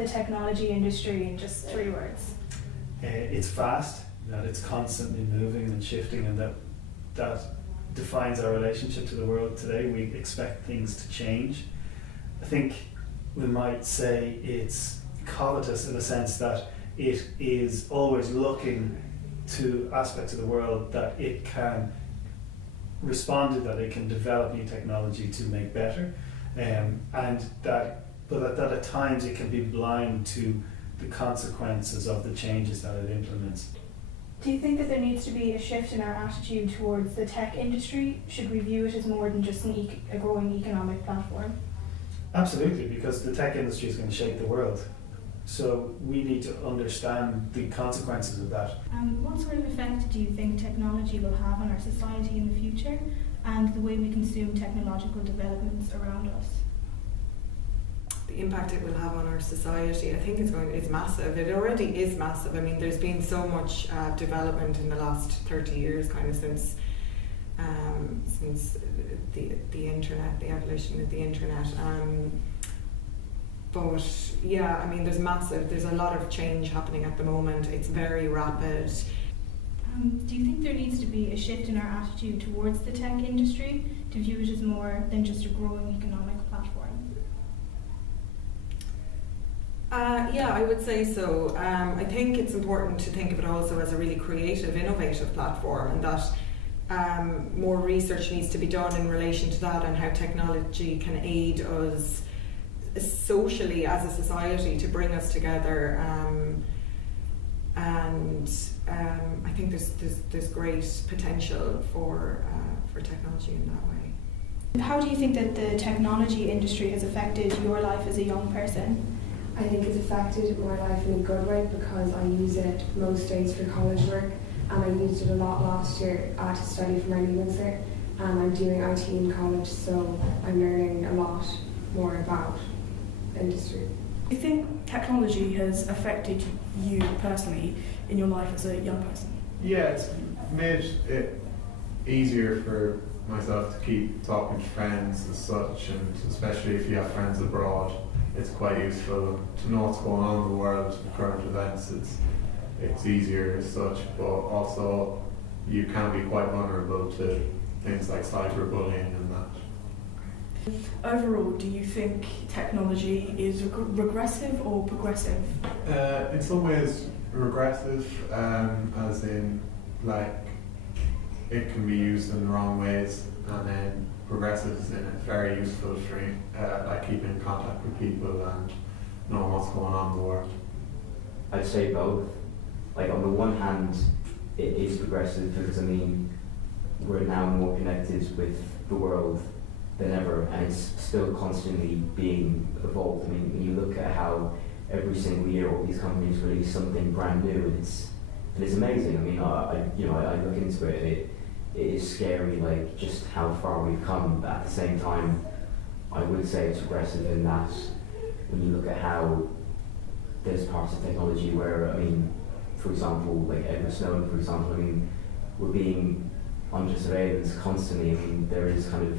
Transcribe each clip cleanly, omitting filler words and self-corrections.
the technology industry in just 3 words? It's fast, that it's constantly moving and shifting, and that defines our relationship to the world today. We expect things to change. I think we might say it's covetous in the sense that it is always looking to aspects of the world that it can respond to, that it can develop new technology to make better, but that at times it can be blind to the consequences of the changes that it implements. Do you think that there needs to be a shift in our attitude towards the tech industry? Should we view it as more than just a growing economic platform? Absolutely, because the tech industry is going to shape the world. So we need to understand the consequences of that. What sort of effect do you think technology will have on our society in the future and the way we consume technological developments around us? The impact it will have on our society, I think it's massive. It already is massive. I mean, there's been so much development in the last 30 years, kind of since the internet, the evolution of the internet. But yeah, I mean, there's a lot of change happening at the moment. It's very rapid. Do you think there needs to be a shift in our attitude towards the tech industry to view it as more than just a growing economic platform? Yeah, I would say so. I think it's important to think of it also as a really creative, innovative platform, and that more research needs to be done in relation to that and how technology can aid us socially as a society to bring us together. And I think there's great potential for technology in that way. How do you think that the technology industry has affected your life as a young person? I think it's affected my life in a good way because I use it most days for college work, and I used it a lot last year to study for my leaving cert, and I'm doing IT in college, so I'm learning a lot more about industry. Do you think technology has affected you personally in your life as a young person? Yeah, it's made it easier for myself to keep talking to friends as such, and especially if you have friends abroad, it's quite useful to know what's going on in the world, current events. It's easier as such, but also you can be quite vulnerable to things like cyberbullying and that. Overall, do you think technology is regressive or progressive? In some ways regressive, as in like it can be used in the wrong ways, and then progressive is in it very useful for like keeping in contact with people and knowing what's going on in the world. I'd say both. Like on the one hand, it is progressive because I mean we're now more connected with the world than ever, and it's still constantly being evolved. I mean, when you look at how every single year all these companies release something brand new, and it's amazing. I mean, I look into it, and it is scary, like just how far we've come. But at the same time, I would say it's progressive in that when you look at how there's parts of technology where, I mean, for example, like Edward Snowden, for example, I mean, we're being under surveillance constantly. I mean, there is kind of,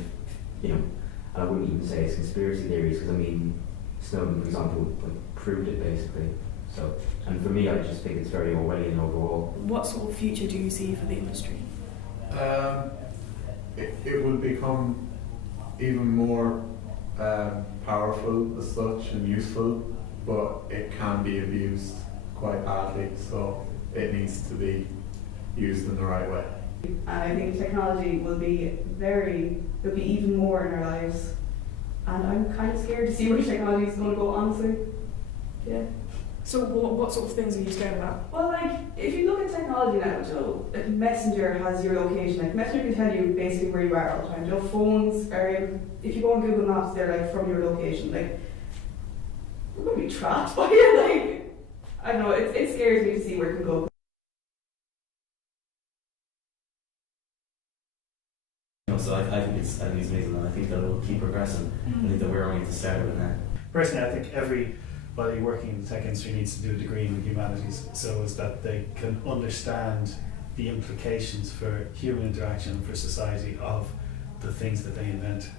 and I wouldn't even say it's conspiracy theories, because I mean, Snowden, for example, like, proved it basically. So, and for me, I just think it's very Orwellian overall. What sort of future do you see for the industry? It will become even more powerful as such and useful, but it can be abused quite badly, so it needs to be used in the right way. And I think technology will be even more in our lives. And I'm kind of scared to see where technology is going to go, honestly. Yeah. So what sort of things are you scared about? Well, like, if you look at technology now, like Messenger has your location. Like, Messenger can tell you basically where you are all the time. Phones are, if you go on Google Maps, they're like from your location. Like, we're going to be trapped by it. Like, I don't know, it scares me to see where it can go. So I think it's amazing, and I think that it will keep progressing. I think that we're only at the start of it now. Personally, I think everybody working in the tech industry needs to do a degree in the humanities so as that they can understand the implications for human interaction and for society of the things that they invent.